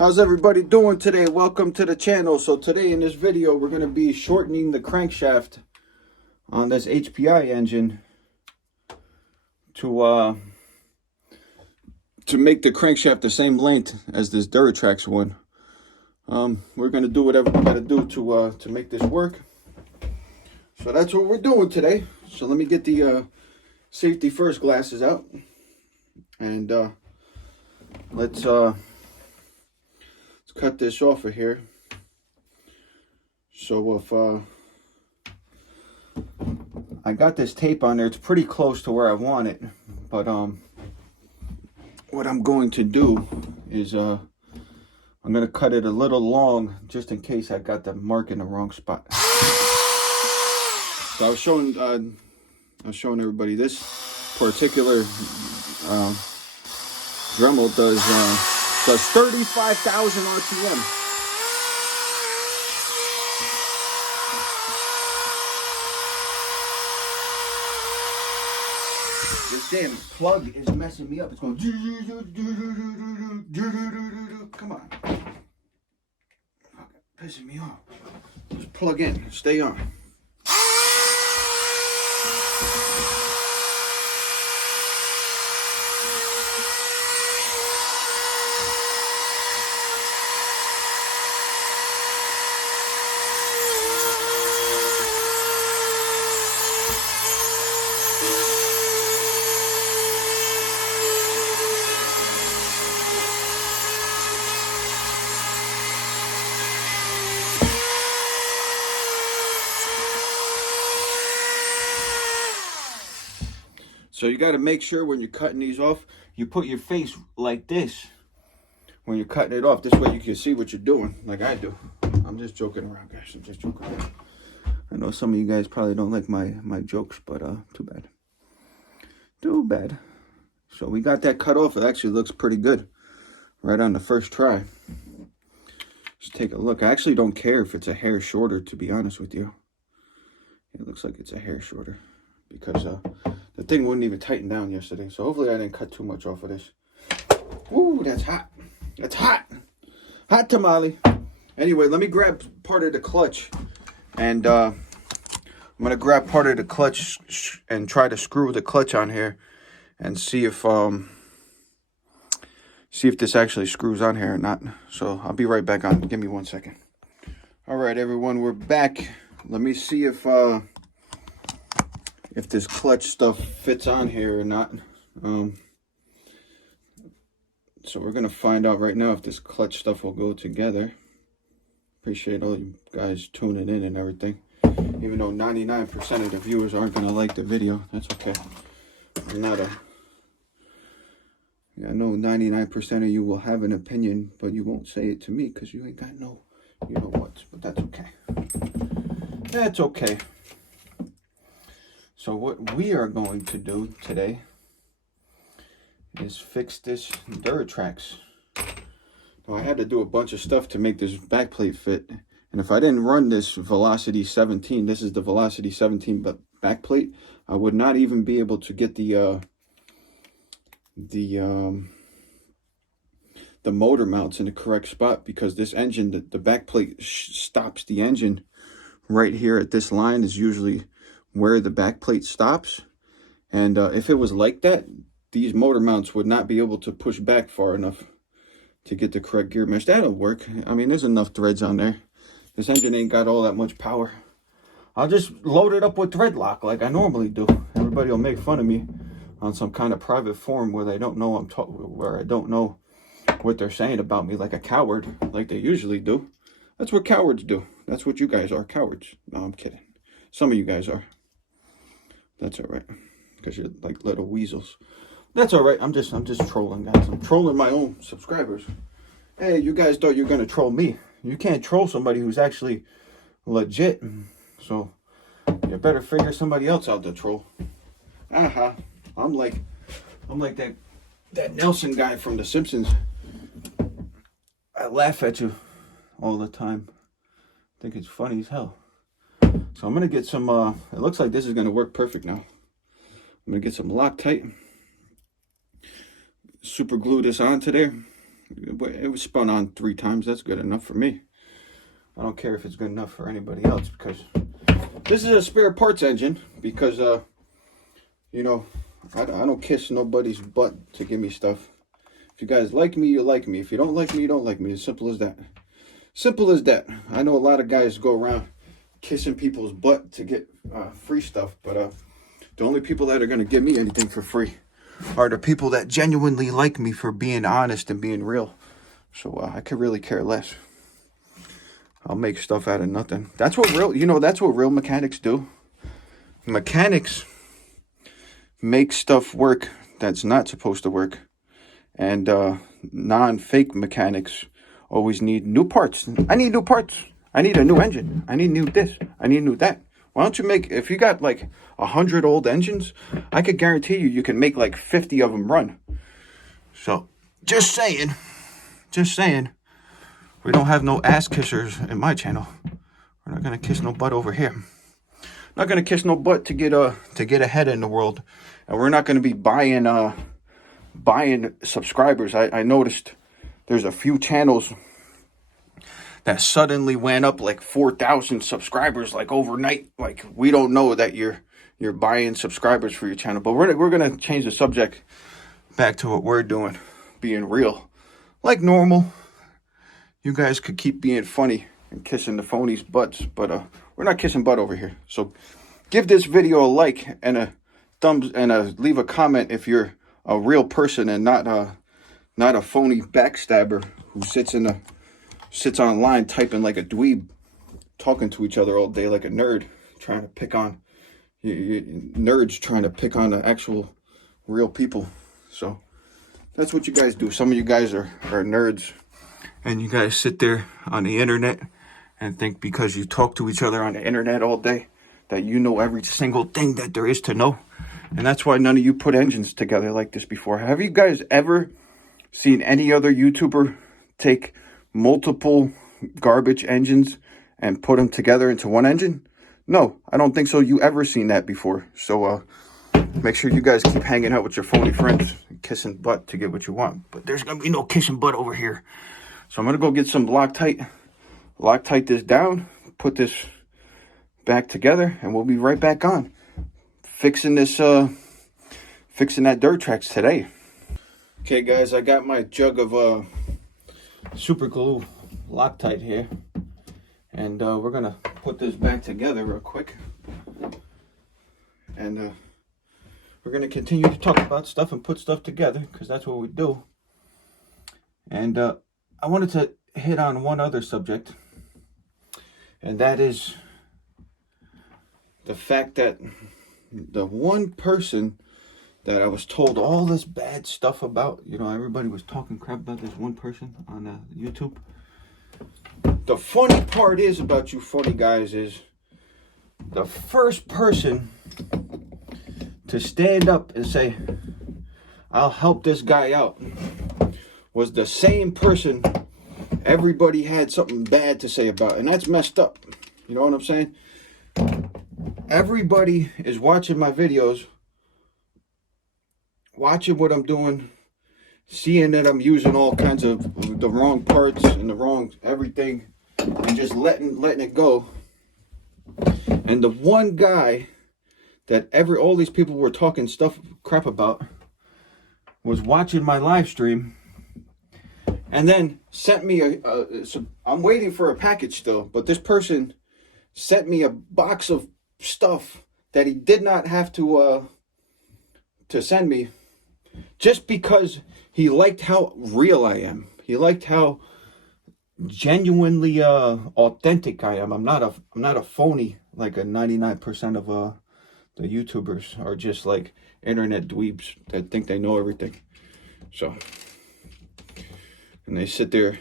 How's everybody doing today? Welcome to the channel. So today in this video we're going to be shortening the crankshaft on this HPI engine to make the crankshaft the same length as this Duratrax one. We're going to do whatever we got to do to make this work. So that's what we're doing today. So let me get the safety first glasses out, and let's cut this off of here. So if I got this tape on there, it's pretty close to where I want it, but what I'm going to do is I'm going to cut it a little long just in case I got the mark in the wrong spot. So I was showing everybody this particular Dremel does 35,000 RPM. This damn plug is messing me up. It's going. Come on. Pissing me off. Just plug in. Stay on. So you got to make sure when you're cutting these off, you put your face like this when you're cutting it off. This way you can see what you're doing, like I do. I'm just joking around, guys. I'm just joking around. I know some of you guys probably don't like my jokes, but too bad. Too bad. So we got that cut off. It actually looks pretty good right on the first try. Just take a look. I actually don't care if it's a hair shorter, to be honest with you. It looks like it's a hair shorter because the thing wouldn't even tighten down yesterday. So hopefully I didn't cut too much off of this. Ooh, that's hot. That's hot. Hot tamale. Anyway, let me grab part of the clutch. And I'm going to grab part of the clutch and try to screw the clutch on here. And see if this actually screws on here or not. So I'll be right back on. Give me 1 second. All right, everyone, we're back. Let me see if this clutch stuff fits on here or not. So we're gonna find out right now if this clutch stuff will go together. Appreciate all you guys tuning in and everything. Even though 99% of the viewers aren't gonna like the video, that's okay. I'm not I know 99% of you will have an opinion, but you won't say it to me because you ain't got no, you know what. But that's okay. That's okay. So what we are going to do today is fix this Duratrax. Now I had to do a bunch of stuff to make this backplate fit. And if I didn't run this Velocity 17, this is the Velocity 17 backplate, I would not even be able to get the motor mounts in the correct spot, because this engine, the backplate stops the engine right here at this line is usually where the backplate stops. And if it was like that, these motor mounts would not be able to push back far enough to get the correct gear mesh. That'll work. I mean, there's enough threads on there. This engine ain't got all that much power. I'll just load it up with thread lock like I normally do. Everybody will make fun of me on some kind of private forum where they don't know where I don't know what they're saying about me, like a coward, like they usually do. That's what cowards do. That's what you guys are, cowards. No, I'm kidding. Some of you guys are. That's all right, because you're like little weasels. That's all right. I'm just trolling, guys. I'm trolling my own subscribers. Hey, you guys thought you were gonna troll me. You can't troll somebody who's actually legit. So you better figure somebody else out to troll. Aha. I'm like that Nelson guy from The Simpsons. I laugh at you all the time. I think it's funny as hell. So I'm gonna get some it looks like this is gonna work perfect now. I'm gonna get some Loctite, super glue this onto there, It was spun on 3 times. That's good enough for me. I don't care if it's good enough for anybody else, because this is a spare parts engine, because you know, I don't kiss nobody's butt to give me stuff. If you guys like me, you like me. If you don't like me, you don't like me. As simple as that. Simple as that. I know a lot of guys go around kissing people's butt to get free stuff, but the only people that are going to give me anything for free are the people that genuinely like me for being honest and being real. So I could really care less. I'll make stuff out of nothing. That's what that's what real mechanics do. Mechanics make stuff work that's not supposed to work. And non-fake mechanics always need new parts. I need new parts. I need a new engine. I need new this. I need new that. Why don't you make, if you got like 100 old engines, I could guarantee you can make like 50 of them run. So, just saying, we don't have no ass kissers in my channel. We're not going to kiss no butt over here. Not going to kiss no butt to get ahead in the world. And we're not going to be buying subscribers. I noticed there's a few channels that suddenly went up like 4,000 subscribers like overnight. Like, we don't know that you're buying subscribers for your channel, but we're gonna change the subject back to what we're doing, being real, like normal. You guys could keep being funny and kissing the phonies' butts, but we're not kissing butt over here. So give this video a like and a thumbs and leave a comment if you're a real person and not a phony backstabber who sits online typing like a dweeb, talking to each other all day like a nerd, trying to pick on nerds, trying to pick on the actual real people. So that's what you guys do. Some of you guys are nerds, and you guys sit there on the internet and think because you talk to each other on the internet all day that you know every single thing that there is to know. And that's why none of you put engines together like this before. Have you guys ever seen any other YouTuber take multiple garbage engines and put them together into one engine? No, I don't think so. You ever seen that before? So make sure you guys keep hanging out with your phony friends and kissing butt to get what you want. But there's gonna be no kissing butt over here. So I'm gonna go get some Loctite this down, put this back together, and we'll be right back on fixing that Duratrax today. Okay guys, I got my jug of super glue Loctite here, and we're gonna put this back together real quick, and we're gonna continue to talk about stuff and put stuff together, because that's what we do. And I wanted to hit on one other subject, and that is the fact that the one person that I was told all this bad stuff about, everybody was talking crap about this one person on YouTube. The funny part is about you funny guys is the first person to stand up and say, I'll help this guy out, was the same person everybody had something bad to say about. And that's messed up. You know what I'm saying? Everybody is watching my videos, watching what I'm doing, seeing that I'm using all kinds of the wrong parts and the wrong everything, and just letting it go. And the one guy that all these people were talking crap about was watching my live stream, and then sent me I'm waiting for a package still, but this person sent me a box of stuff that he did not have to send me, just because he liked how real I am. He liked how genuinely authentic I am. I'm not a phony like a 99% of the YouTubers are, just like internet dweebs that think they know everything. So, and they sit there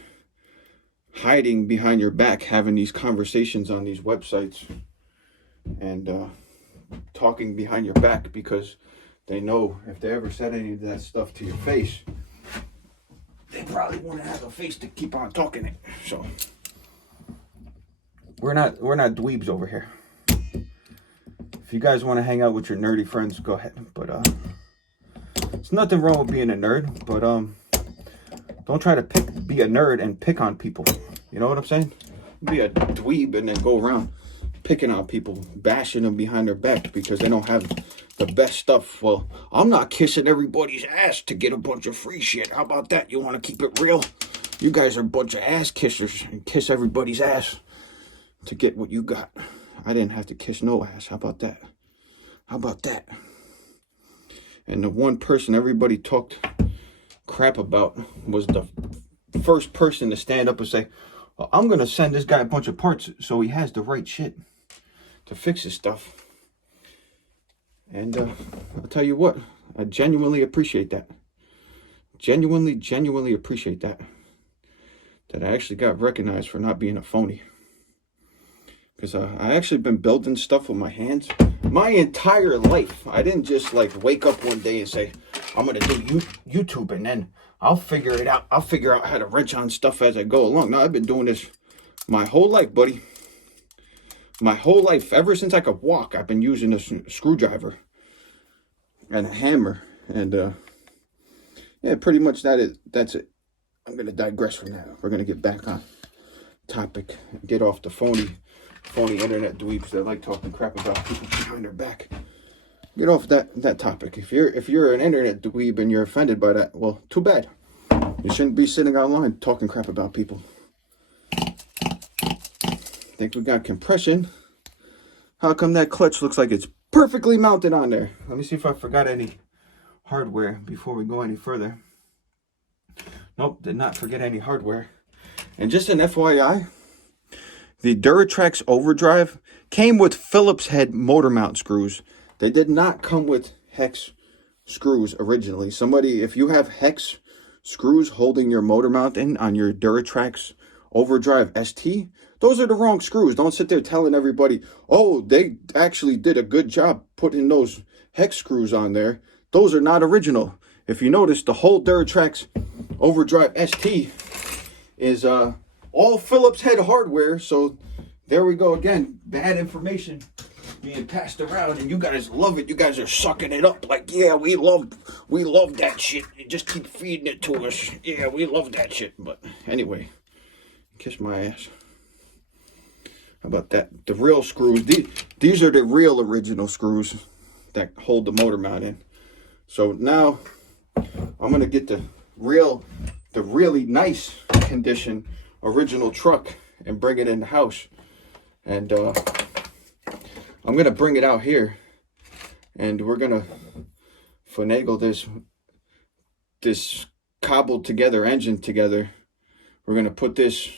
hiding behind your back, having these conversations on these websites, and talking behind your back, because they know if they ever said any of that stuff to your face, they probably wouldn't have a face to keep on talking it. So we're not dweebs over here. If you guys want to hang out with your nerdy friends, go ahead. But there's nothing wrong with being a nerd. But Don't try to be a nerd and pick on people. You know what I'm saying? Be a dweeb and then go around picking on people, bashing them behind their back because they don't have the best stuff. Well, I'm not kissing everybody's ass to get a bunch of free shit. How about that? You want to keep it real? You guys are a bunch of ass kissers and kiss everybody's ass to get what you got. I didn't have to kiss no ass. How about that? How about that? And the one person everybody talked crap about was the first person to stand up and say, well, I'm going to send this guy a bunch of parts so he has the right shit to fix his stuff. And I'll tell you what, I genuinely appreciate that. Genuinely appreciate that. That I actually got recognized for not being a phony. Because I actually been building stuff with my hands my entire life. I didn't just like wake up one day and say, I'm going to do YouTube and then I'll figure it out. I'll figure out how to wrench on stuff as I go along. No, I've been doing this my whole life, buddy. My whole life. Ever since I could walk, I've been using a screwdriver and a hammer. And yeah, pretty much that's it. I'm going to digress from that. We're going to get back on topic. Get off the phony internet dweebs that like talking crap about people behind their back. Get off that topic. If you're an internet dweeb and you're offended by that, well, too bad. You shouldn't be sitting online talking crap about people. Think we got compression. How come that clutch looks like it's perfectly mounted on there? Let me see if I forgot any hardware before we go any further. Nope, did not forget any hardware. And just an FYI, the Duratrax overdrive came with Phillips head motor mount screws. They did not come with hex screws originally. Somebody, if you have hex screws holding your motor mount in on your Duratrax overdrive ST, those are the wrong screws. Don't sit there telling everybody, oh, they actually did a good job putting those hex screws on there. Those are not original. If you notice, the whole Duratrax overdrive ST is all Phillips head hardware. So there we go again. Bad information being passed around, and you guys love it. You guys are sucking it up like, yeah, we love that shit. You just keep feeding it to us. Yeah, we love that shit. But anyway, kiss my ass. How about that? The real screws. These are the real original screws that hold the motor mount in. So now I'm gonna get the really nice condition original truck and bring it in the house. And I'm gonna bring it out here, and we're gonna finagle this cobbled together engine together. We're gonna put this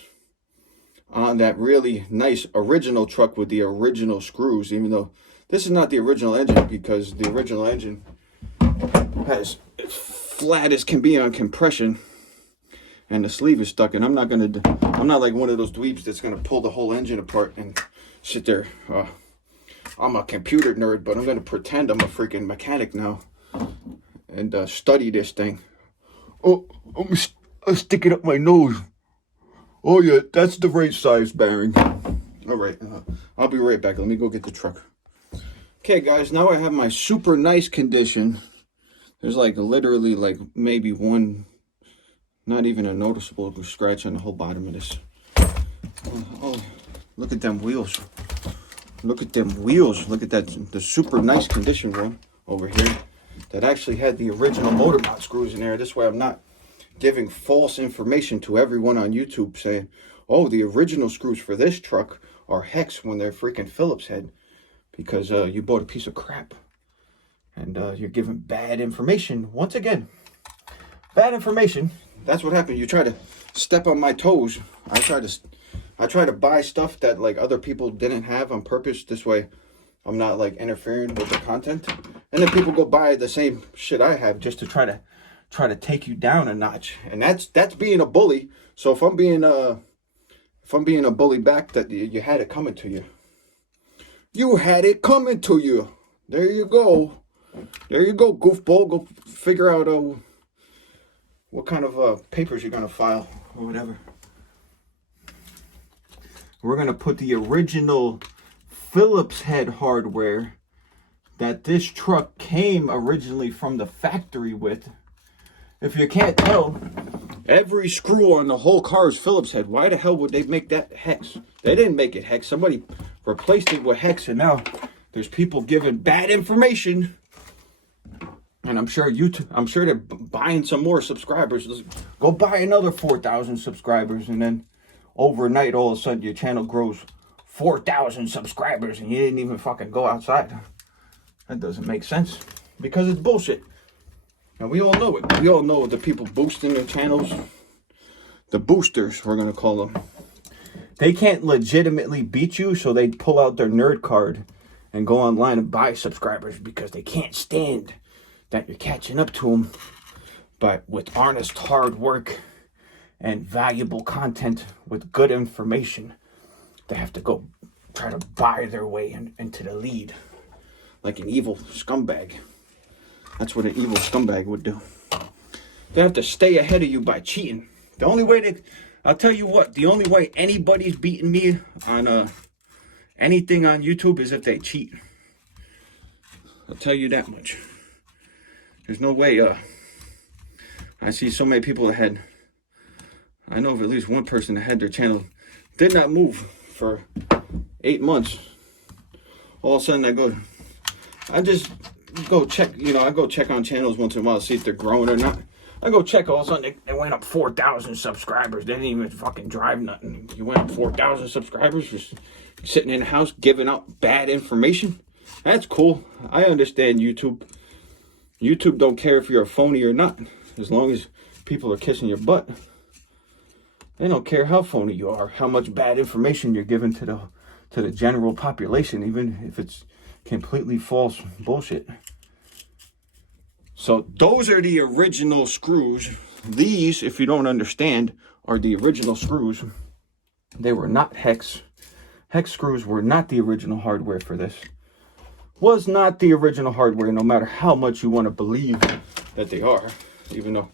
on that really nice original truck with the original screws, even though this is not the original engine, because the original engine has flat as can be on compression and the sleeve is stuck. And I'm not like one of those dweebs that's gonna pull the whole engine apart and sit there. I'm a computer nerd, but I'm gonna pretend I'm a freaking mechanic now and study this thing. Oh, I'll stick it up my nose. Oh yeah, that's the right size bearing. All right, I'll be right back. Let me go get the truck. Okay, guys, now I have my super nice condition. There's like literally like maybe one, not even a noticeable scratch on the whole bottom of this. Oh, look at them wheels. Look at them wheels. Look at that, the super nice condition one over here that actually had the original motor mount screws in there. This way I'm not giving false information to everyone on YouTube saying, oh, the original screws for this truck are hex when they're freaking Phillips head, because you bought a piece of crap and you're giving bad information. Once again, bad information. That's what happened. You try to step on my toes. I try to buy stuff that like other people didn't have on purpose. This way I'm not like interfering with the content, and then people go buy the same shit I have just to try to take you down a notch. And that's being a bully. So if I'm being a bully back, that you had it coming to you. You had it coming to you. There you go. There you go, goofball. Go figure out what kind of papers you're gonna file or whatever. We're gonna put the original Phillips head hardware that this truck came originally from the factory with. If you can't tell, Every screw on the whole car is Phillips head. Why the hell would they make that hex? They didn't make it hex. Somebody replaced it with hex, and now there's people giving bad information. And I'm sure they're buying some more subscribers. Go buy another 4,000 subscribers, and then overnight, all of a sudden, your channel grows 4,000 subscribers, and you didn't even fucking go outside. That doesn't make sense, because it's bullshit. And we all know it. We all know the people boosting their channels, the boosters, we're going to call them. They can't legitimately beat you, so they pull out their nerd card and go online and buy subscribers because they can't stand that you're catching up to them. But with honest hard work and valuable content with good information, they have to go try to buy their way into the lead like an evil scumbag. That's what an evil scumbag would do. They have to stay ahead of you by cheating. The only way I'll tell you what, the only way anybody's beating me on anything on YouTube is if they cheat. I'll tell you that much. There's no way, I see so many people that I know of at least one person that had their channel, did not move for 8 months. All of a sudden I just go check, I go check on channels once in a while to see if they're growing or not. I go check, all of a sudden they went up 4,000 subscribers. They didn't even fucking drive nothing. You went up 4,000 subscribers just sitting in the house giving out bad information. That's cool. I understand YouTube. YouTube don't care if you're a phony or not. As long as people are kissing your butt. They don't care how phony you are, how much bad information you're giving to the general population, even if it's completely false bullshit. So those are the original screws. These, if you don't understand, are the original screws. They were not hex. Hex screws were not the original hardware for this. Was not the original hardware, no matter how much you want to believe that they are. Even though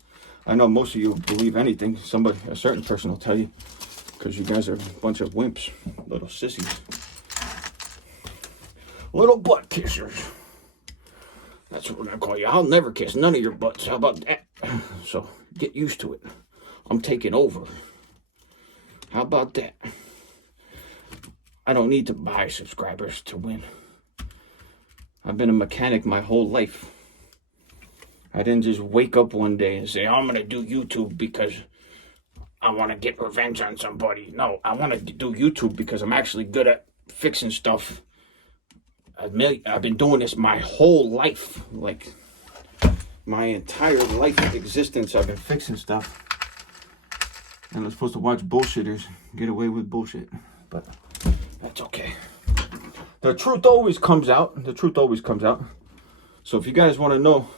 I know most of you believe anything a certain person will tell you, because you guys are a bunch of wimps, little sissies. Little butt kissers. That's what I call you. I'll never kiss none of your butts. How about that? So get used to it. I'm taking over. How about that? I don't need to buy subscribers to win. I've been a mechanic my whole life. I didn't just wake up one day and say, I'm going to do YouTube because I want to get revenge on somebody. No, I want to do YouTube because I'm actually good at fixing stuff. I've been doing this my whole life. Like, my entire life existence, I've been fixing stuff. And I'm supposed to watch bullshitters get away with bullshit. But that's okay. The truth always comes out. The truth always comes out. So if you guys want to know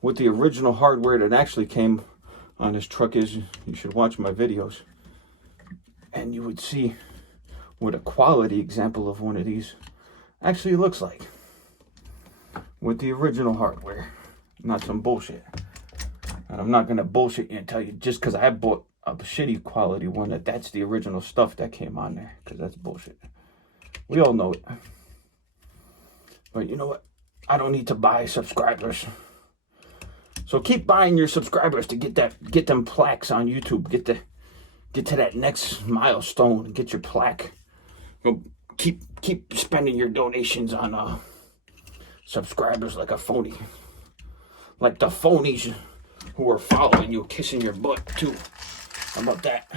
what the original hardware that actually came on this truck is, you should watch my videos. And you would see what a quality example of one of these actually looks like. With the original hardware. Not some bullshit. And I'm not going to bullshit you and tell you just because I bought a shitty quality one that's the original stuff that came on there. Because that's bullshit. We all know it. But you know what? I don't need to buy subscribers. So keep buying your subscribers to get them plaques on YouTube. Get to that next milestone and get your plaque. Go keep spending your donations on subscribers like a phony. Like the phonies who are following you, kissing your butt too. How about that?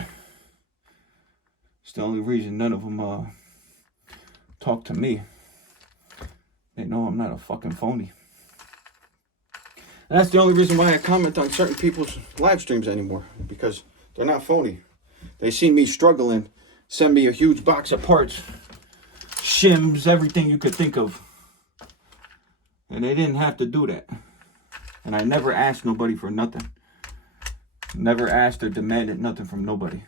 It's the only reason none of them talk to me. They know I'm not a fucking phony. And that's the only reason why I comment on certain people's live streams anymore. Because they're not phony. They see me struggling, send me a huge box of parts, shims, everything you could think of. And they didn't have to do that. And I never asked nobody for nothing. Never asked or demanded nothing from nobody.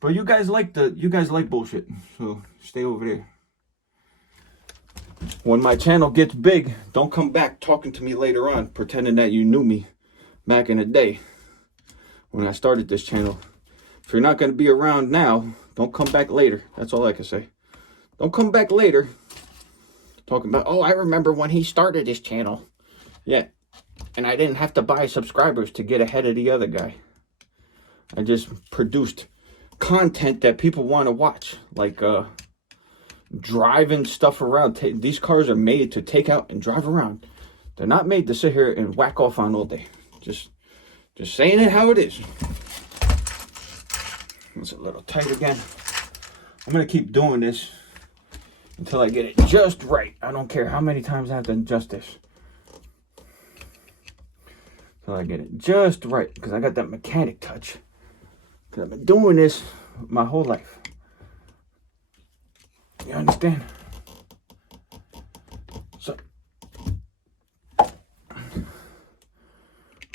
But you guys like bullshit. So stay over there. When my channel gets big, don't come back talking to me later on, pretending that you knew me back in the day when I started this channel. If you're not going to be around now, don't come back later. That's all I can say. Don't come back later talking about, oh, I remember when he started his channel. Yeah, And I didn't have to buy subscribers to get ahead of the other guy. I just produced content that people want to watch, like driving stuff around. These cars are made to take out and drive around. They're not made to sit here and whack off on all day. Just saying it how it is. It's a little tight again. I'm going to keep doing this until I get it just right. I don't care how many times I have to adjust this. Until I get it just right. Because I got that mechanic touch. Because I've been doing this my whole life. You understand? So,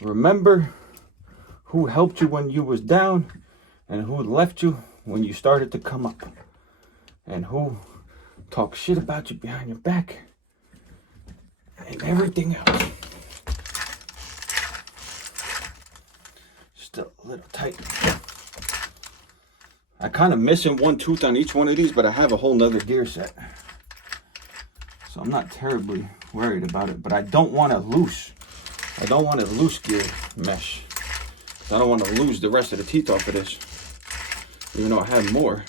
remember who helped you when you was down and who left you when you started to come up. And who talk shit about you behind your back and everything else. Still a little tight. I kind of missing one tooth on each one of these, but I have a whole nother gear set. So I'm not terribly worried about it, but I don't want to loose. I don't want a loose gear mesh. I don't want to lose the rest of the teeth off of this. Even though I have more.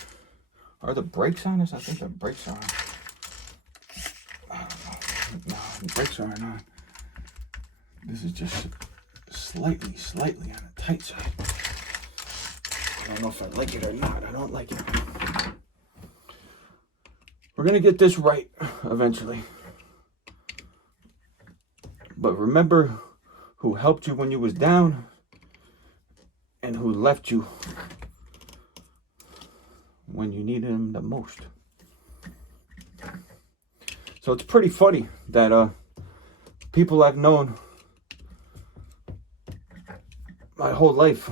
Are the brakes on this? I think the brakes are on. I don't know. No, the brakes aren't on. This is just slightly on the tight side. I don't know if I like it or not. I don't like it. We're going to get this right eventually. But remember who helped you when you was down and who left you when you needed them the most. So it's pretty funny that people I've known my whole life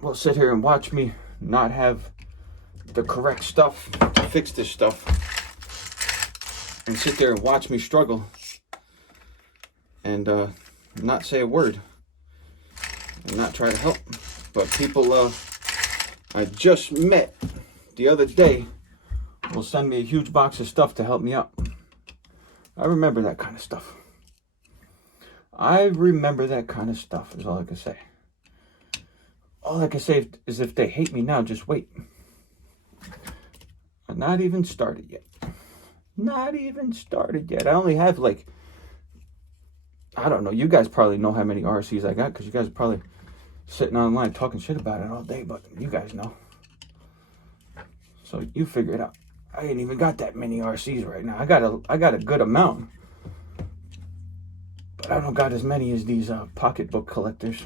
will sit here and watch me not have the correct stuff to fix this stuff, and sit there and watch me struggle and not say a word and not try to help. But people I just met the other day will send me a huge box of stuff to help me out. I remember that kind of stuff. I remember that kind of stuff is all I can say. All I can say is if they hate me now, just wait. I'm not even started yet. Not even started yet. I only have like, I don't know. You guys probably know how many RCs I got because you guys are probably sitting online talking shit about it all day, but you guys know. So you figure it out. I ain't even got that many RCs right now. I got a good amount, but I don't got as many as these pocketbook collectors.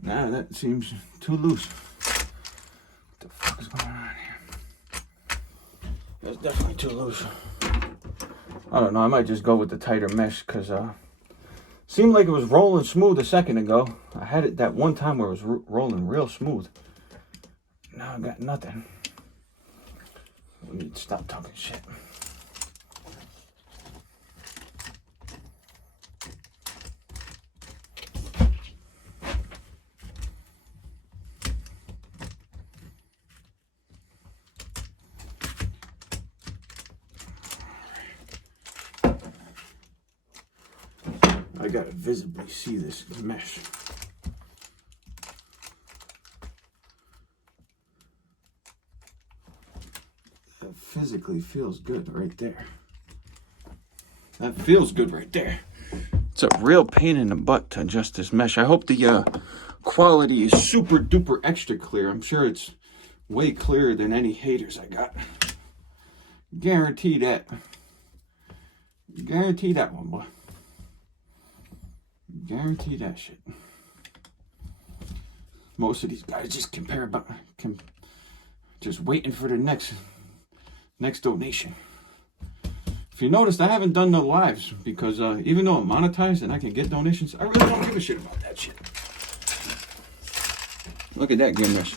Nah, that seems too loose. What the fuck is going on here? That's definitely too loose. I don't know, I might just go with the tighter mesh because seemed like it was rolling smooth a second ago. I had it that one time where it was rolling real smooth. Now I got nothing. We need to stop talking shit. I gotta visibly see this mesh. That physically feels good right there. That feels good right there. It's a real pain in the butt to adjust this mesh. I hope the quality is super duper extra clear. I'm sure it's way clearer than any haters I got. Guarantee that. Guarantee that one, boy. Guarantee that shit. Most of these guys just just waiting for the next donation. If you noticed, I haven't done no lives because even though I'm monetized and I can get donations, I really don't give a shit about that shit. Look at that gear mesh.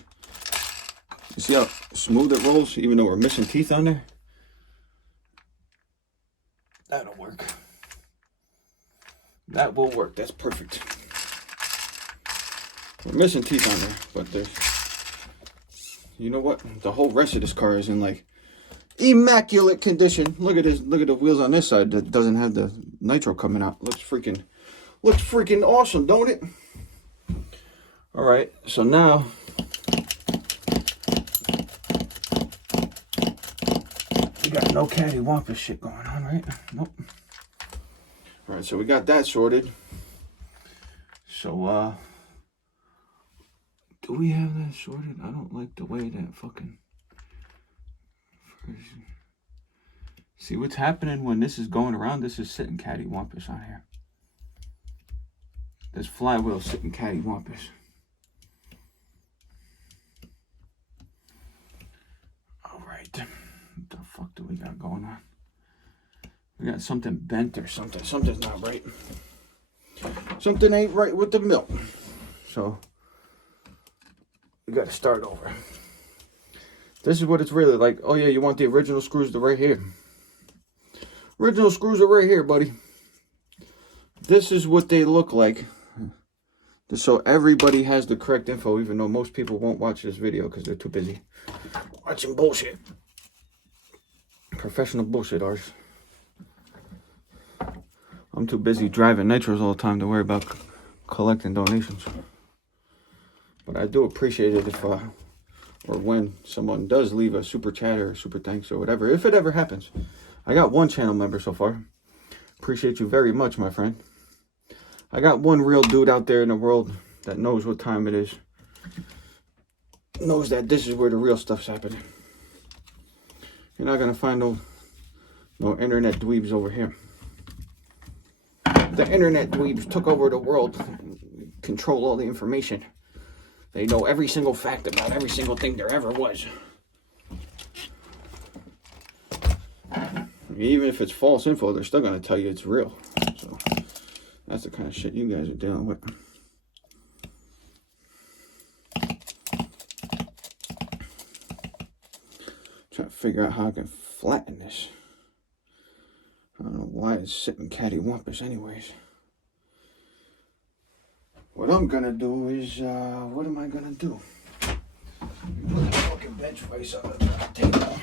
You see how smooth it rolls, even though we're missing teeth on there? That'll work. That will work. That's perfect. We're missing teeth on there, but there's, you know what? The whole rest of this car is in like immaculate condition. Look at this. Look at the wheels on this side that doesn't have the nitro coming out. Looks freaking awesome, don't it? All right, so now we got no cattywampus shit going on, right? Nope. All right, so we got that sorted. So do we have that sorted? I don't like the way that fucking version. See what's happening when this is going around? This is sitting cattywampus on here. This flywheel sitting cattywampus. All right, what the fuck do we got going on? We got something bent or something. Something's not right. Something ain't right with the milk. So we got to start over. This is what it's really like. Oh yeah, you want the original screws to right here. Original screws are right here, buddy. This is what they look like. Just so everybody has the correct info, even though most people won't watch this video because they're too busy watching bullshit. Professional bullshit, ours. I'm too busy driving nitros all the time to worry about collecting donations. But I do appreciate it if, or when someone does leave a super chat or super thanks or whatever, if it ever happens. I got one channel member so far. Appreciate you very much, my friend. I got one real dude out there in the world that knows what time it is. Knows that this is where the real stuff's happening. You're not going to find no internet dweebs over here. The internet dweebs took over the world, control all the information. They know every single fact about every single thing there ever was. Even if it's false info, they're still going to tell you it's real. So that's the kind of shit you guys are dealing with. Trying to figure out how I can flatten this. I don't know why it's sitting cattywampus anyways. What I'm gonna do is, what am I gonna do? Put that fucking bench vise on the table.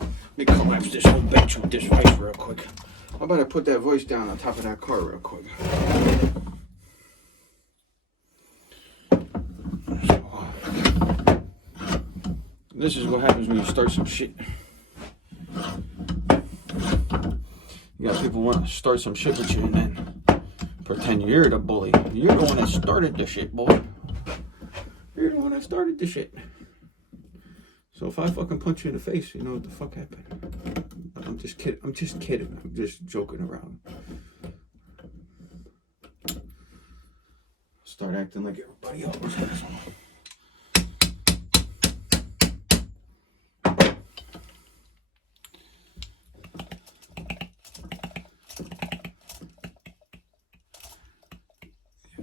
Let me collapse this whole bench with this vise real quick. How about I put that vise down on top of that car real quick? This is what happens when you start some shit. You got people want to start some shit with you and then pretend you're the bully. You're the one that started the shit, boy. You're the one that started the shit. So if I fucking punch you in the face, you know what the fuck happened. I'm just kidding. I'm just kidding. I'm just joking around. Start acting like everybody else.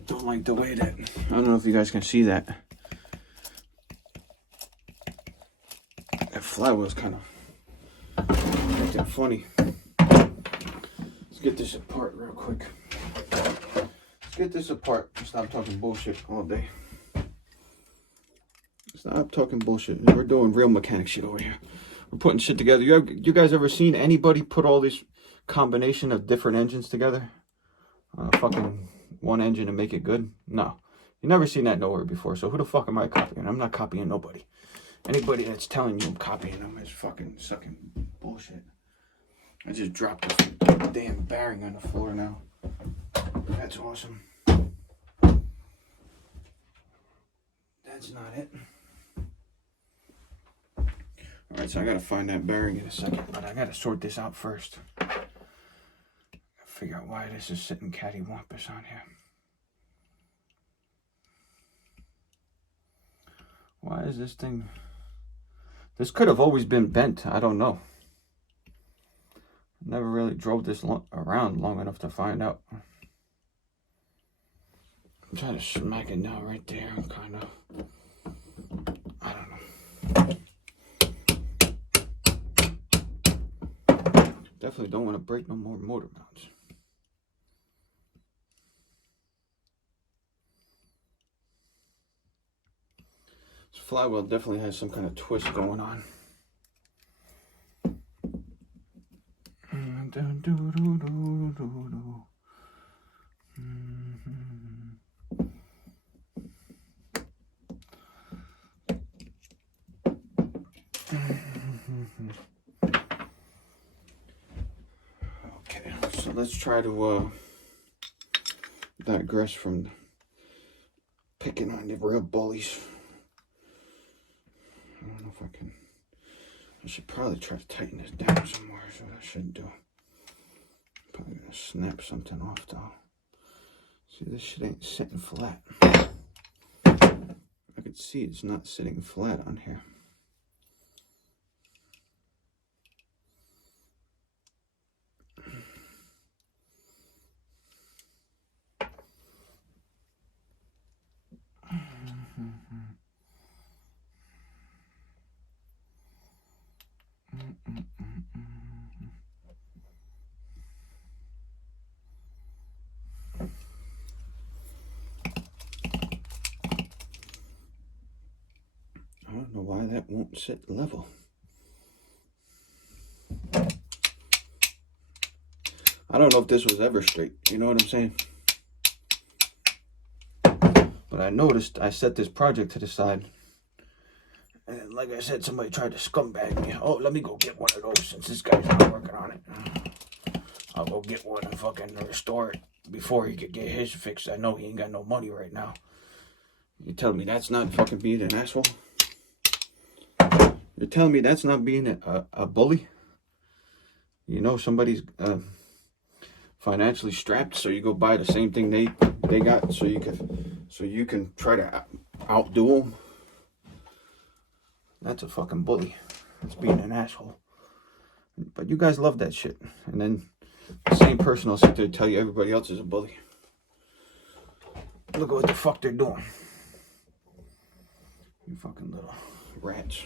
Don't like the way that, I don't know if you guys can see that. That flywheel's kind of acting funny. Let's get this apart real quick. Let's get this apart. Stop talking bullshit all day. Stop talking bullshit. We're doing real mechanic shit over here. We're putting shit together. You guys ever seen anybody put all this combination of different engines together? Fucking one engine and make it good? No. You never seen that nowhere before. So who the fuck am I copying? I'm not copying nobody. Anybody that's telling you I'm copying them is fucking sucking bullshit. I just dropped this damn bearing on the floor now. That's awesome. That's not it. Alright, so I gotta find that bearing in a second, but I gotta sort this out first. Figure out why this is sitting cattywampus on here. Why is this thing... This could have always been bent. I don't know. Never really drove this around long enough to find out. I'm trying to smack it now right there. I'm kind of... I don't know. Definitely don't want to break no more motor mounts. This flywheel definitely has some kind of twist going on. Okay, so let's try to digress from picking on the real bullies. I don't know if I can. I should probably try to tighten this down some more. Is what I should do. Probably gonna snap something off though. See, this shit ain't sitting flat. I could see it's not sitting flat on here. I don't know why that won't sit level. I don't know if this was ever straight, you know what I'm saying? But I noticed I set this project to the side. And like I said, somebody tried to scumbag me. Oh, let me go get one of those since this guy's not working on it. I'll go get one and fucking restore it before he could get his fixed. I know he ain't got no money right now. You telling me that's not fucking being an asshole? You're telling me that's not being a bully? You know somebody's financially strapped, so you go buy the same thing they got, so you can try to outdo them. That's a fucking bully. That's being an asshole. But you guys love that shit, and then the same person will sit there and tell you everybody else is a bully. Look at what the fuck they're doing. You fucking little rats.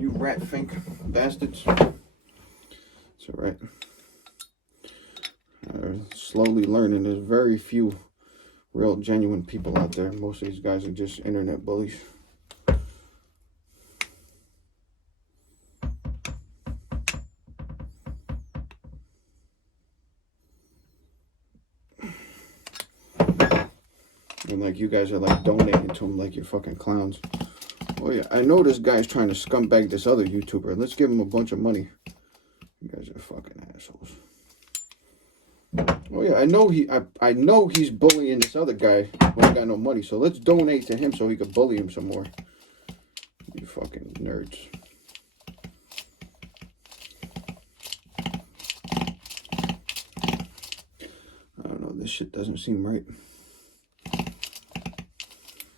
You rat fink bastards. It's alright. Slowly learning. There's very few real genuine people out there. Most of these guys are just internet bullies. And like you guys are like donating to them like you're fucking clowns. Oh yeah, I know this guy's trying to scumbag this other YouTuber. Let's give him a bunch of money. You guys are fucking assholes. Oh yeah, I know he's bullying this other guy who ain't got no money. So let's donate to him so he could bully him some more. You fucking nerds. I don't know, this shit doesn't seem right.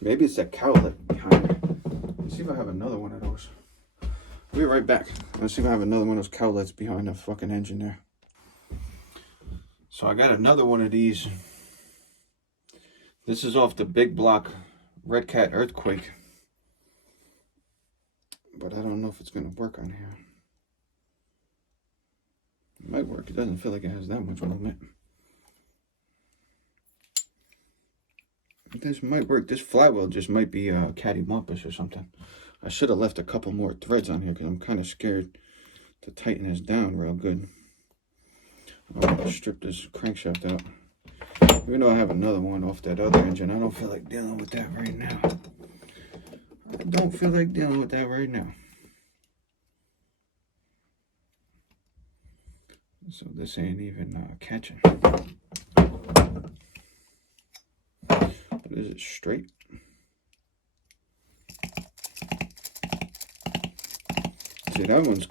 Maybe it's that cowlet behind it. Let's see if I have another one of those. I'll be right back. Let's see if I have another one of those cowlets behind the fucking engine there. So I got another one of these. This is off the big block Red Cat Earthquake. But I don't know if it's going to work on here. It might work. It doesn't feel like it has that much movement. This might work. This flywheel just might be cattywampus or something. I should have left a couple more threads on here because I'm kind of scared to tighten this down real good. I'm going to strip this crankshaft out. Even though I have another one off that other engine, I don't feel like dealing with that right now. I don't feel like dealing with that right now. So this ain't even catching. But is it straight? See, that one's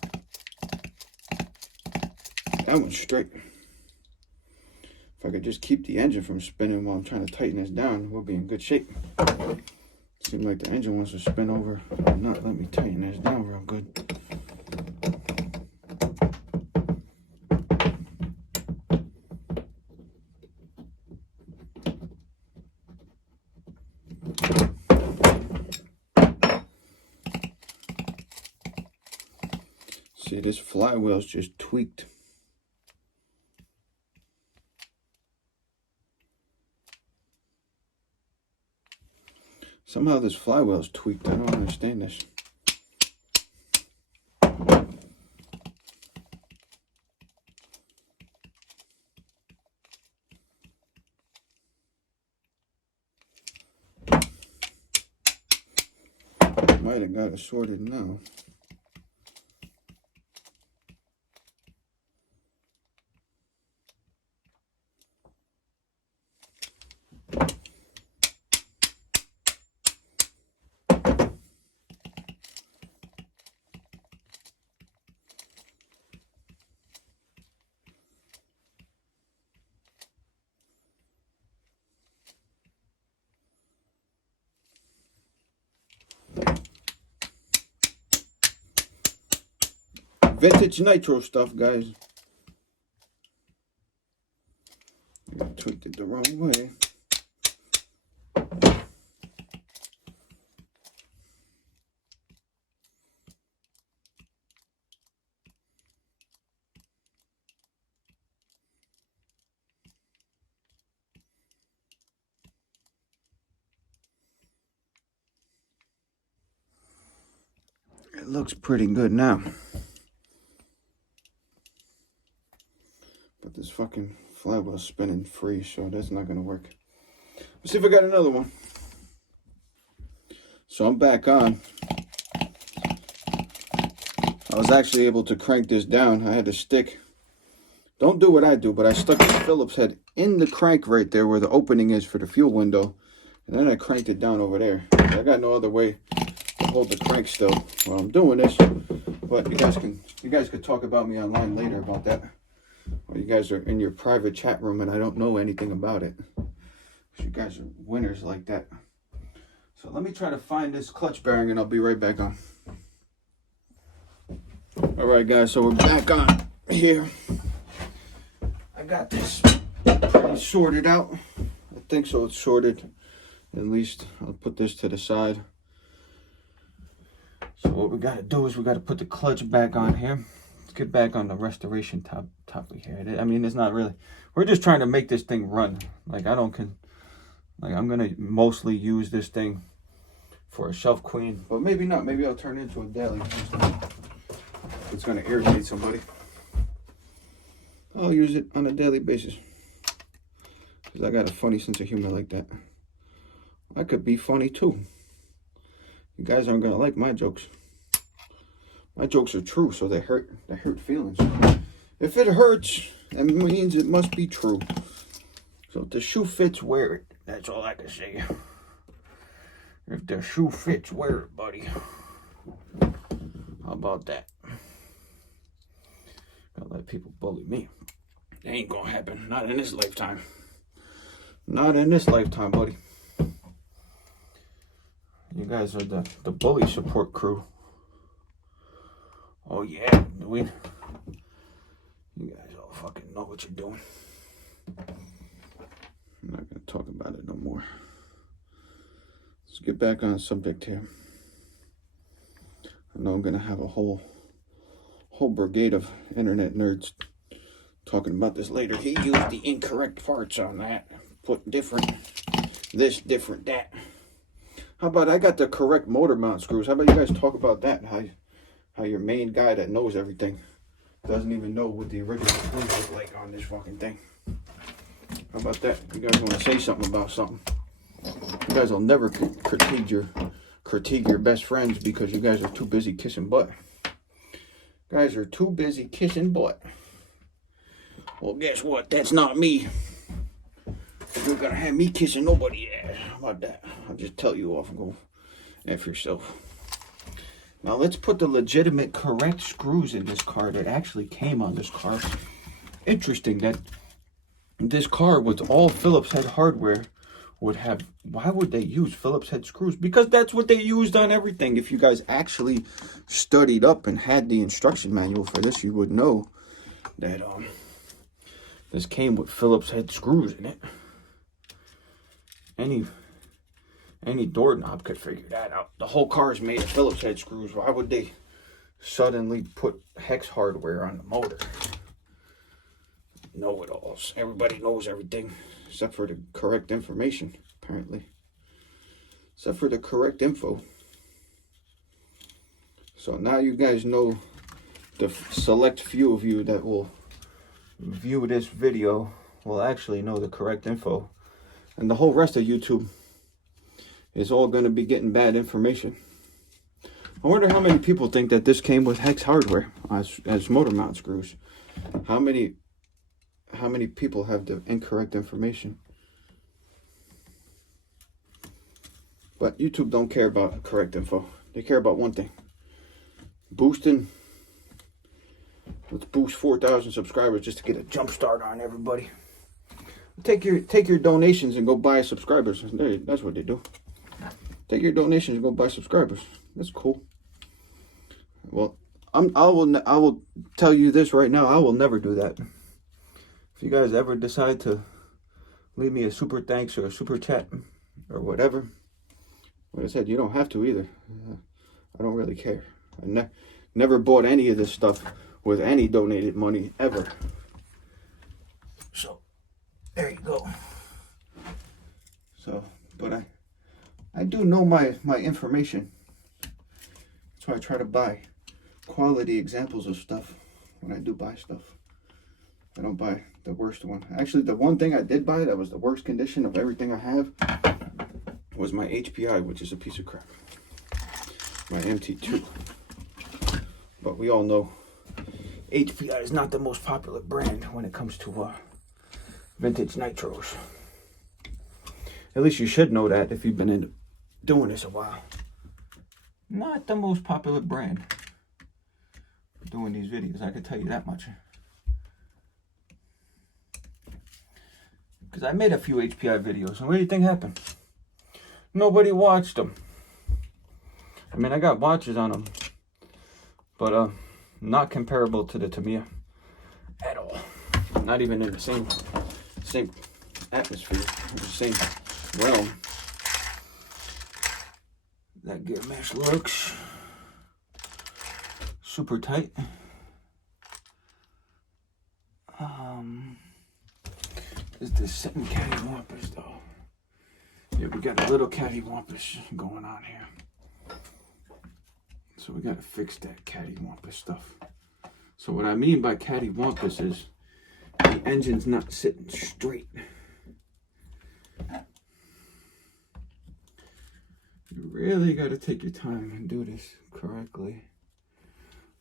straight. If I could just keep the engine from spinning while I'm trying to tighten this down, we'll be in good shape. Seems like the engine wants to spin over. Not let me tighten this down real good. See, this flywheel's just tweaked. Somehow this flywheel's tweaked. I don't understand this. Might have got it sorted now. Vintage nitro stuff, guys. I tweaked it the wrong way. It looks pretty good now. But this fucking flywheel's spinning free, so that's not gonna work. Let's see if I got another one. So I'm back on. I was actually able to crank this down. I had to stick. Don't do what I do, but I stuck the Phillips head in the crank right there where the opening is for the fuel window. And then I cranked it down over there. I got no other way to hold the crank still while I'm doing this. But you guys could talk about me online later about that. Or you guys are in your private chat room and I don't know anything about it. You guys are winners like that. So let me try to find this clutch bearing and I'll be right back on. Alright guys, so we're back on here. I got this pretty sorted out. I think so, it's sorted. At least I'll put this to the side. So what we got to do is we got to put the clutch back on here. Let's get back on the restoration topic here. I mean, it's not really. We're just trying to make this thing run. Like I'm gonna mostly use this thing for a shelf queen, but maybe not. Maybe I'll turn it into a daily. It's gonna irritate somebody. I'll use it on a daily basis because I got a funny sense of humor like that. I could be funny too. You guys aren't gonna like my jokes. My jokes are true, so they hurt. They hurt feelings. If it hurts, that means it must be true. So if the shoe fits, wear it. That's all I can say. If the shoe fits, wear it, buddy. How about that? Gotta let people bully me. It ain't gonna happen. Not in this lifetime. Not in this lifetime, buddy. You guys are the bully support crew. Oh yeah, you guys all fucking know what you're doing. I'm not gonna talk about it no more. Let's get back on subject here. I know I'm gonna have a whole brigade of internet nerds talking about this later. He used the incorrect parts on that. Put different this, different that. How about I got the correct motor mount screws? How about you guys talk about that? How your main guy that knows everything doesn't even know what the original screws look like on this fucking thing. How about that? You guys want to say something about something? You guys will never critique your best friends because you guys are too busy kissing butt. You guys are too busy kissing butt. Well, guess what? That's not me. You're gonna have me kissing nobody ass. How about that? I'll just tell you off and go F yourself. Now let's put the legitimate correct screws in this car that actually came on this car. Interesting that this car with all Phillips head hardware would have, why would they use Phillips head screws? Because that's what they used on everything. If you guys actually studied up and had the instruction manual for this, you would know that this came with Phillips head screws in it. Any doorknob could figure that out. The whole car is made of Phillips head screws. Why would they suddenly put hex hardware on the motor? Know-it-alls. Everybody knows everything except for the correct information, apparently. Except for the correct info. So now you guys know, the select few of you that will view this video will actually know the correct info. And the whole rest of YouTube is all going to be getting bad information. I wonder how many people think that this came with hex hardware as motor mount screws. How many people have the incorrect information? But YouTube don't care about correct info. They care about one thing. Boosting. Let's boost 4,000 subscribers just to get a jump start on everybody. Take your donations and go buy subscribers. That's what they do. Take your donations and go buy subscribers. That's cool. Well, I will tell you this right now. I will never do that. If you guys ever decide to leave me a super thanks or a super chat or whatever, like I said, you don't have to either. I don't really care. I never bought any of this stuff with any donated money ever. So there you go. So, but I do know my information. That's why I try to buy quality examples of stuff when I do buy stuff. I don't buy the worst one. Actually, the one thing I did buy that was the worst condition of everything I have was my HPI, which is a piece of crap. My MT2. But we all know HPI is not the most popular brand when it comes to vintage nitros. At least you should know that if you've been doing this a while. Not the most popular brand for doing these videos, I can tell you that much. Because I made a few HPI videos, and what do you think happened? Nobody watched them. I mean, I got watches on them, but not comparable to the Tamiya at all. Not even in the same atmosphere, the same realm. That gear mesh looks super tight. Is this sitting cattywampus though? Yeah, we got a little cattywampus going on here. So we got to fix that cattywampus stuff. So what I mean by cattywampus is the engine's not sitting straight. You really got to take your time and do this correctly.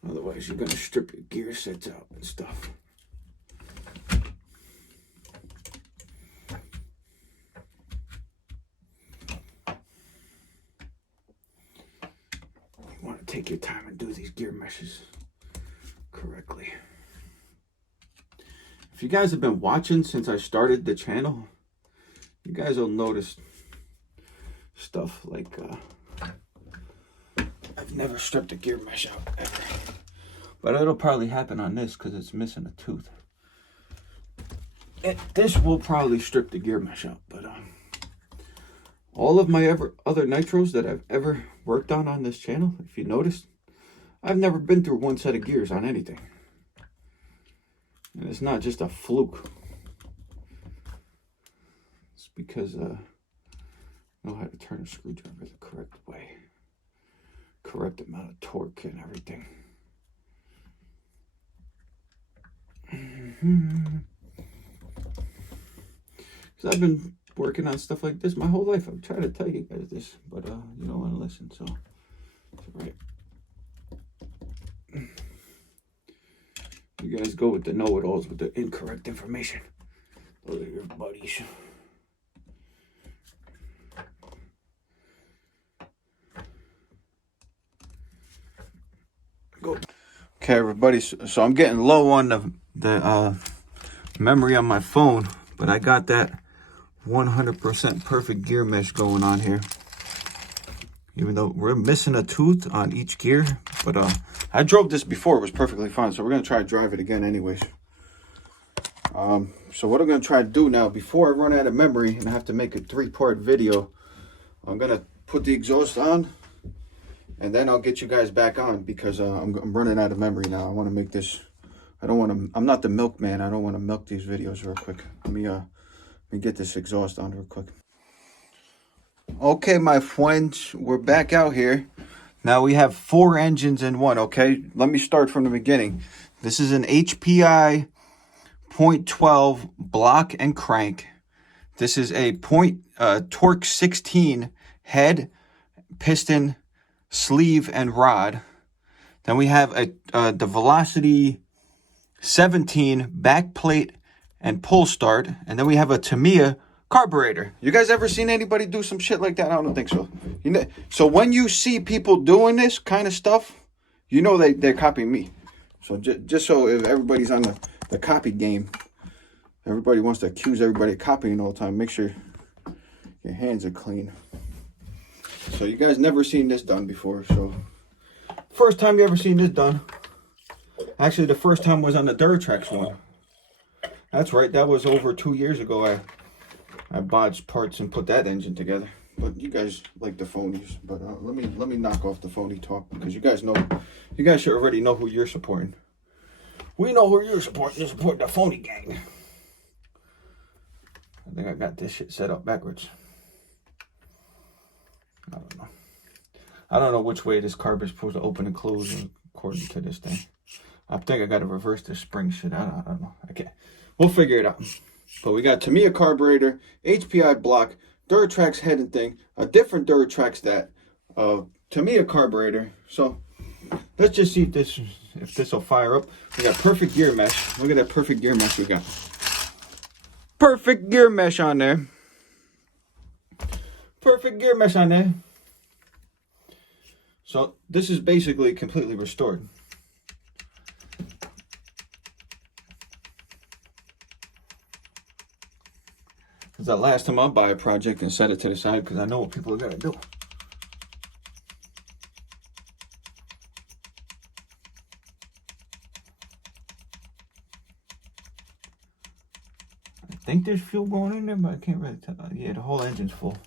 Otherwise, you're going to strip your gear sets out and stuff. You want to take your time and do these gear meshes correctly. If you guys have been watching since I started the channel, you guys will notice stuff like I've never stripped a gear mesh out ever, but it'll probably happen on this because it's missing a tooth. This will probably strip the gear mesh out, but all of my other nitros that I've ever worked on this channel, if you noticed, I've never been through one set of gears on anything, and it's not just a fluke. It's because know how to turn a screwdriver the correct way, correct amount of torque and everything. Because I've been working on stuff like this my whole life. I've tried to tell you guys this, but you don't want to listen, so it's all right. You guys go with the know-it-alls with the incorrect information. Those are your buddies. Go. Okay, everybody. So I'm getting low on the memory on my phone, but I got that 100% perfect gear mesh going on here. Even though we're missing a tooth on each gear, but I drove this before, it was perfectly fine. So we're gonna try to drive it again, anyways. So what I'm gonna try to do now, before I run out of memory and I have to make a 3-part video, I'm gonna put the exhaust on. And then I'll get you guys back on because I'm running out of memory now. I want to make this. I don't want to. I'm not the milkman. I don't want to milk these videos real quick. Let me get this exhaust on real quick. Okay, my friends, we're back out here. Now we have 4 engines in one. Okay, let me start from the beginning. This is an HPI .12 block and crank. This is a torque 16 head piston sleeve and rod. Then we have the Velocity 17 back plate and pull start. And then we have a Tamiya carburetor. You guys ever seen anybody do some shit like that? I don't think so. So when you see people doing this kind of stuff, you know they're copying me. So just so if everybody's on the copy game, everybody wants to accuse everybody of copying all the time, make sure your hands are clean. So you guys never seen this done before. So first time you ever seen this done. Actually, the first time was on the Duratrax one. That's right. That was over 2 years ago. I bodged parts and put that engine together. But you guys like the phonies. But let me knock off the phony talk, because you guys should already know who you're supporting. We know who you're supporting. You support the phony gang. I think I got this shit set up backwards. I don't know. I don't know which way this carb is supposed to open and close according to this thing. I think I got to reverse this spring shit. I don't know. Okay, we'll figure it out. But we got Tamiya carburetor, HPI block, Duratrax head and thing, a different Duratrax that Tamiya carburetor. So let's just see if this will fire up. We got perfect gear mesh. Look at that perfect gear mesh we got. Perfect gear mesh on there. Perfect gear mesh on there. So this is basically completely restored. Because the last time I'll buy a project and set it to the side, because I know what people are going to do. I think there's fuel going in there, but I can't really tell. Yeah, the whole engine's full.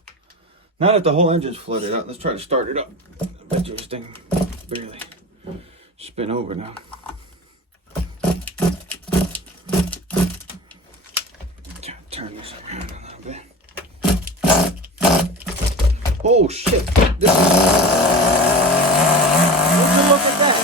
Now that the whole engine's flooded out, let's try to start it up. I bet you this thing barely spin over now. Turn this around a little bit. Oh shit! Would you look at that?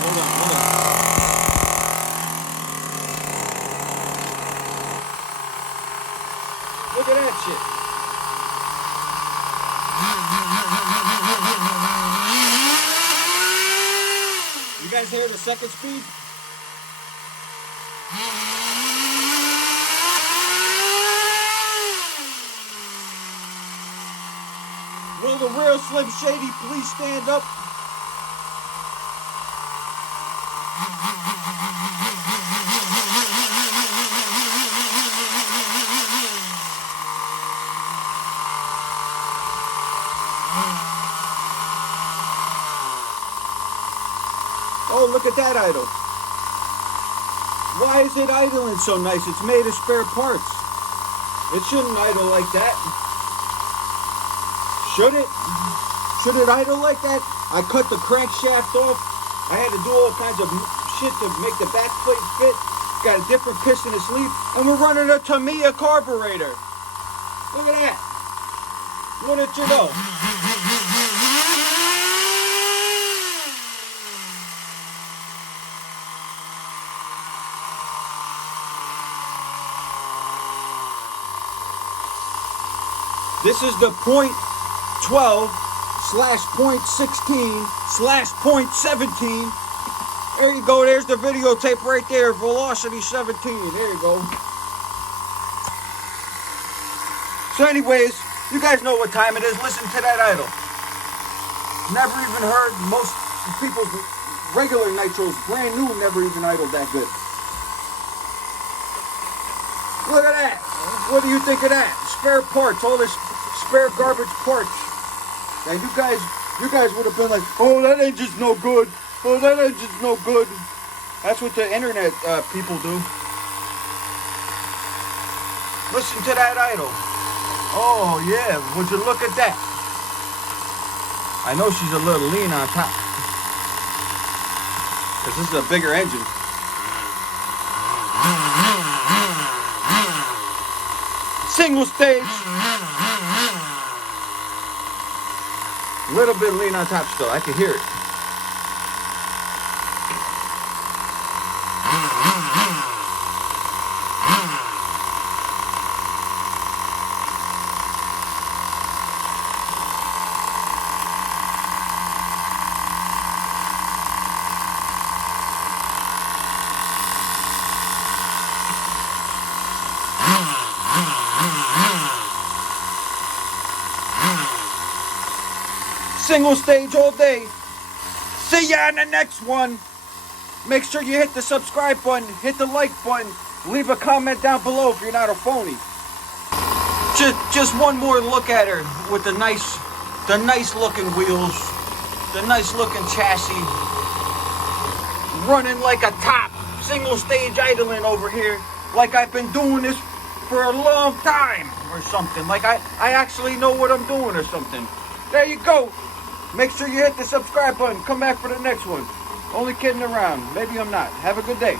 Hold on. Look at that shit. You guys hear the second speed? Will the real Slim Shady please stand up? Oh, look at that idle. Why is it idling so nice? It's made of spare parts. It shouldn't idle like that. Should it? Should it idle like that? I cut the crankshaft off. I had to do all kinds of shit to make the back plate fit. Got a different piston and sleeve. And we're running a Tamiya carburetor. Look at that. Wouldn't you know? This is the .12/.16/.17. There you go. There's the videotape right there. Velocity 17. There you go. So anyways, you guys know what time it is. Listen to that idle. Never even heard most people's regular nitros, brand new, never even idled that good. Look at that. What do you think of that? Spare parts, all this spare garbage parts. And you guys would have been like, oh, that engine's no good. Oh, that engine's no good. That's what the internet people do. Listen to that idle. Oh, yeah. Would you look at that? I know she's a little lean on top, because this is a bigger engine. Single stage. A little bit lean on top still. I can hear it. Single stage all day. See ya in the next one. Make sure you hit the subscribe button, hit the like button, leave a comment down below if you're not a phony. Just one more look at her with the nice looking wheels, the nice looking chassis, running like a top, single stage idling over here, like I've been doing this for a long time or something, like I actually know what I'm doing or something. There you go. Make sure you hit the subscribe button. Come back for the next one. Only kidding around. Maybe I'm not. Have a good day.